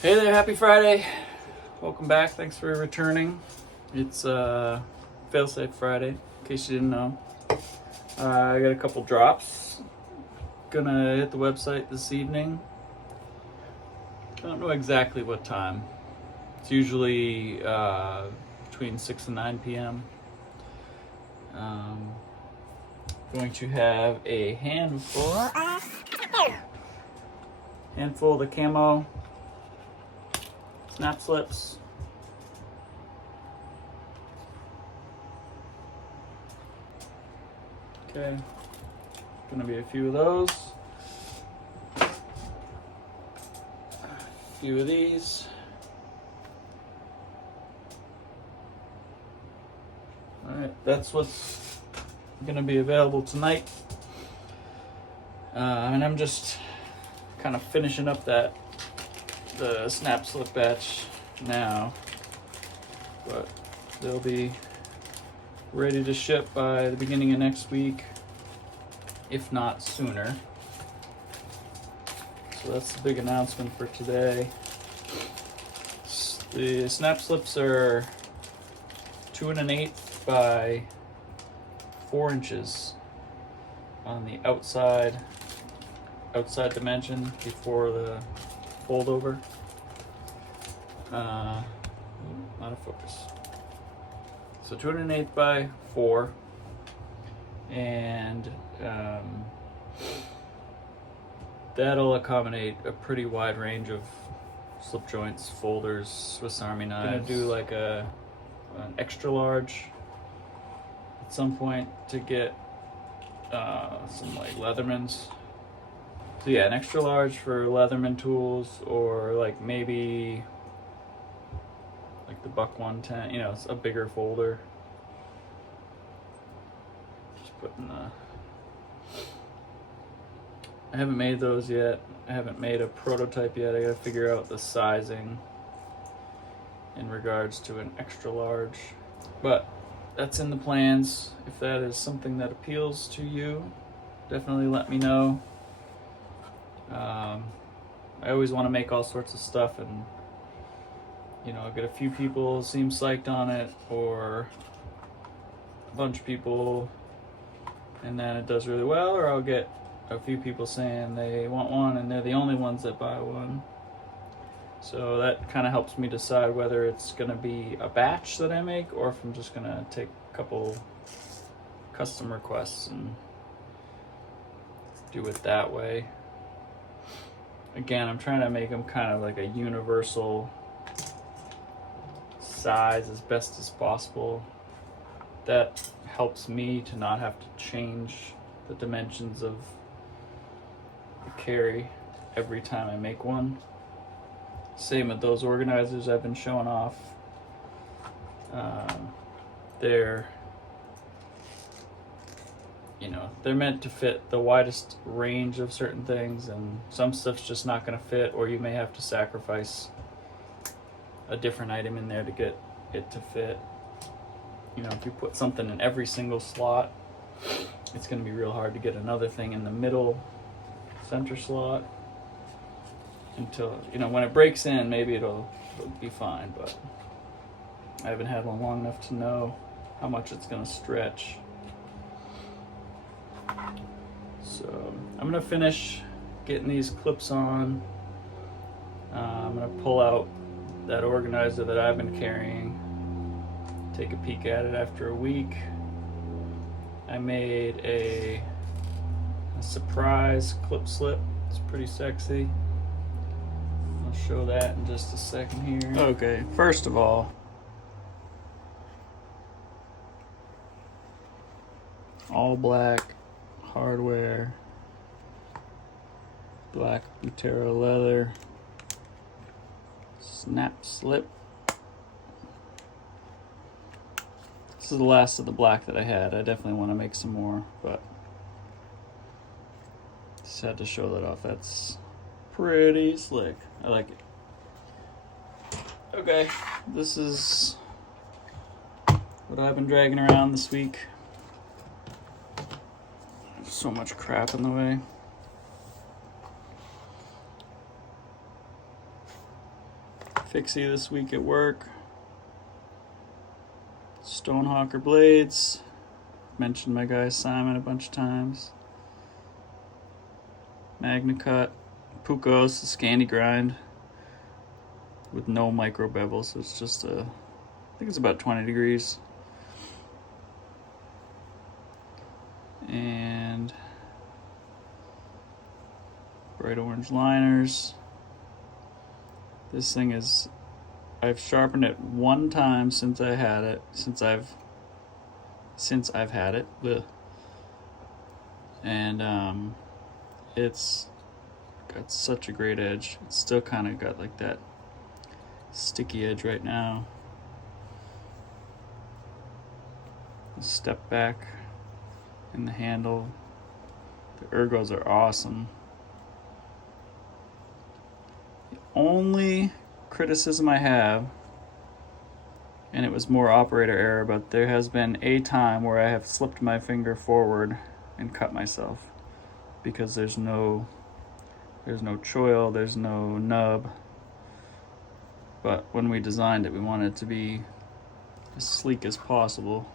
Hey there, happy Friday. Welcome back. Thanks for returning. It's Failsafe Friday, in case you didn't know. I got a couple drops. Gonna hit the website this evening. Don't know exactly what time. It's usually between 6 and 9 p.m. Going to have a handful of the camo snap slips. Okay, gonna be a few of those, a few of these. All right, that's what's gonna be available tonight. And I'm just kind of finishing up the snap slip batch now, but they'll be ready to ship by the beginning of next week, if not sooner. So that's the big announcement for today. The snap slips are 2 1/8 by 4 inches on the outside dimension before the fold over. Out of focus. So 2 1/8 by 4, and that'll accommodate a pretty wide range of slip joints, folders, Swiss Army knives. Gonna do like an extra large at some point to get some like Leathermans. So yeah, an extra large for Leatherman tools, or like maybe like the Buck 110, it's a bigger folder. Just putting I haven't made those yet. I haven't made a prototype yet. I gotta figure out the sizing in regards to an extra large. But that's in the plans. If that is something that appeals to you, definitely let me know. I always want to make all sorts of stuff, and I'll get a few people seem psyched on it, or a bunch of people, and then it does really well, or I'll get a few people saying they want one and they're the only ones that buy one. So that kind of helps me decide whether it's going to be a batch that I make, or if I'm just going to take a couple custom requests and do it that way. Again, I'm trying to make them kind of like a universal size as best as possible. That helps me to not have to change the dimensions of the carry every time I make one. Same with those organizers I've been showing off. They're meant to fit the widest range of certain things, and some stuff's just not going to fit, or you may have to sacrifice a different item in there to get it to fit. If you put something in every single slot, it's going to be real hard to get another thing in the middle center slot until, when it breaks in, maybe it'll be fine, but I haven't had one long enough to know how much it's going to stretch. So I'm going to finish getting these clips on. I'm going to pull out that organizer that I've been carrying, take a peek at it after a week. I made a surprise clip slip. It's pretty sexy. I'll show that in just a second here. Okay, first of all, black hardware, black Butero leather, snap slip. This is the last of the black that I had. I definitely want to make some more, but just had to show that off. That's pretty slick. I like it. Okay, this is what I've been dragging around this week. There's so much crap in the way. fixie this week at work. Stonehawker blades. Mentioned my guy Simon a bunch of times. Magna Cut. Pucos, the Scandi grind with no micro bevel, so it's just I think it's about 20 degrees. And bright orange liners. This thing is, I've sharpened it one time since I had it, since I've had it. Blech. And it's got such a great edge. It's still kind of got like that sticky edge right now. Step back in the handle. The ergos are awesome. The only criticism I have, and it was more operator error, but there has been a time where I have slipped my finger forward and cut myself because there's no choil, there's no nub. But when we designed it, we wanted it to be as sleek as possible.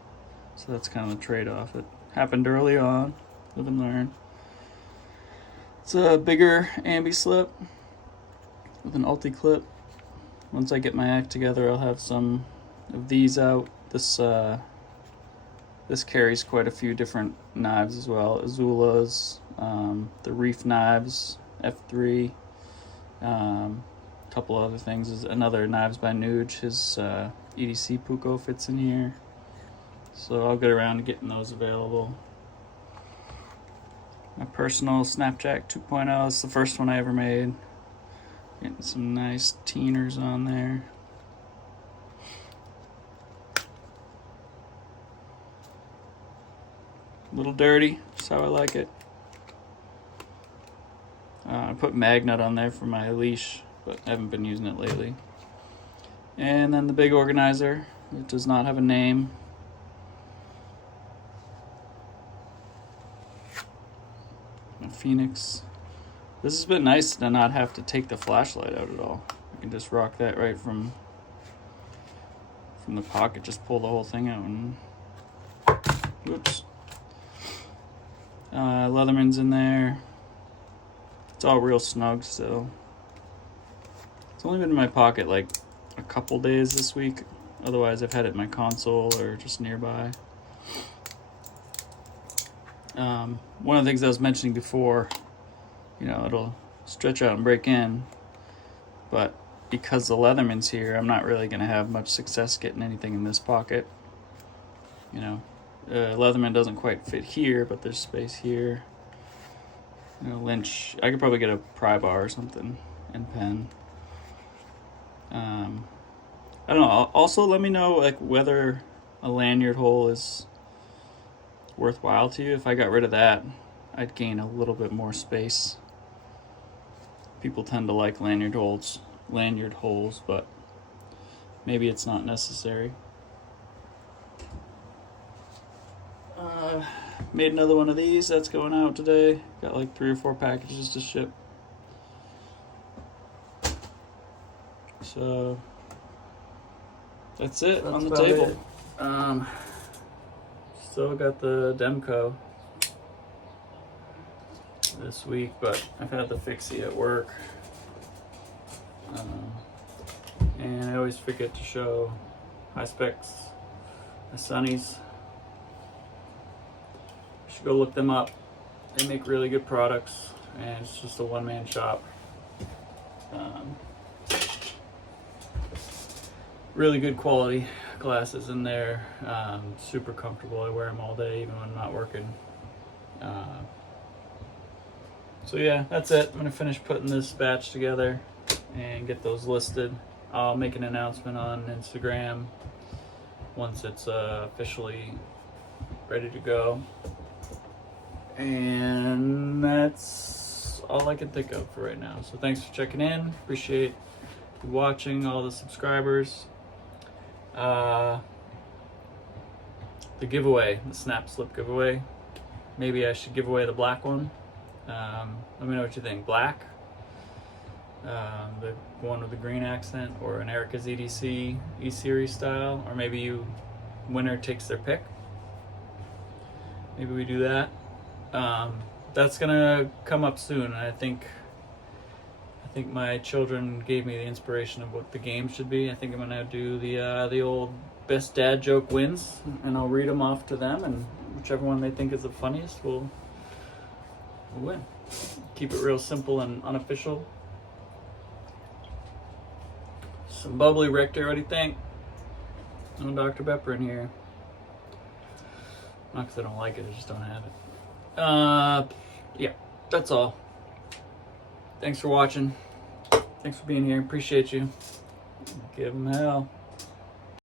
So that's kind of the trade-off. It happened early on. Live and learn. It's a bigger ambi slip with an ulti clip. Once I get my act together, I'll have some of these out. This carries quite a few different knives as well. Azulas, the reef knives, F3, couple other things. Is another Knives by Nuge. His EDC Puko fits in here. So I'll get around to getting those available. My personal Snapjack 2.0. It's the first one I ever made. Getting some nice teeners on there. A little dirty, just how I like it. I put Magnet on there for my leash, but I haven't been using it lately. And then the big organizer. It does not have a name. A Phoenix. This has been nice to not have to take the flashlight out at all. I can just rock that right from the pocket. Just pull the whole thing out and oops. Leatherman's in there. It's all real snug still. It's only been in my pocket like a couple days this week. Otherwise, I've had it in my console or just nearby. One of the things I was mentioning before, it'll stretch out and break in, but because the Leatherman's here, I'm not really going to have much success getting anything in this pocket. Leatherman doesn't quite fit here, but there's space here. Lynch, I could probably get a pry bar or something and pen. I don't know. Also, let me know whether a lanyard hole is worthwhile to you. If I got rid of that, I'd gain a little bit more space. People tend to like lanyard holes, but maybe it's not necessary. Made another one of these. That's going out today. Got like 3 or 4 packages to ship. So that's it on the table. Still got the Demco this week, but I've had the fixie at work. And I always forget to show high specs, the Sunnies. You should go look them up. They make really good products, and it's just a one-man shop. Really good quality glasses in there. Super comfortable. I wear them all day, even when I'm not working. So yeah, that's it. I'm gonna finish putting this batch together and get those listed. I'll make an announcement on Instagram once it's officially ready to go. And that's all I can think of for right now. So thanks for checking in. Appreciate you watching, all the subscribers. The giveaway, the Snapslip giveaway. Maybe I should give away the black one. Let me know what you think. Black. the one with the green accent, or an Erica's EDC E-Series style, or maybe winner takes their pick. Maybe we do that. That's gonna come up soon. I think my children gave me the inspiration of what the game should be. I think I'm gonna do the old best dad joke wins, and I'll read them off to them, and whichever one they think is the funniest will win. Keep it real simple and unofficial. Some bubbly, Richter. What do you think? No Dr. Pepper in here. Not because I don't like it, I just don't have it. Yeah, that's all. Thanks for watching. Thanks for being here. Appreciate you. Give them hell.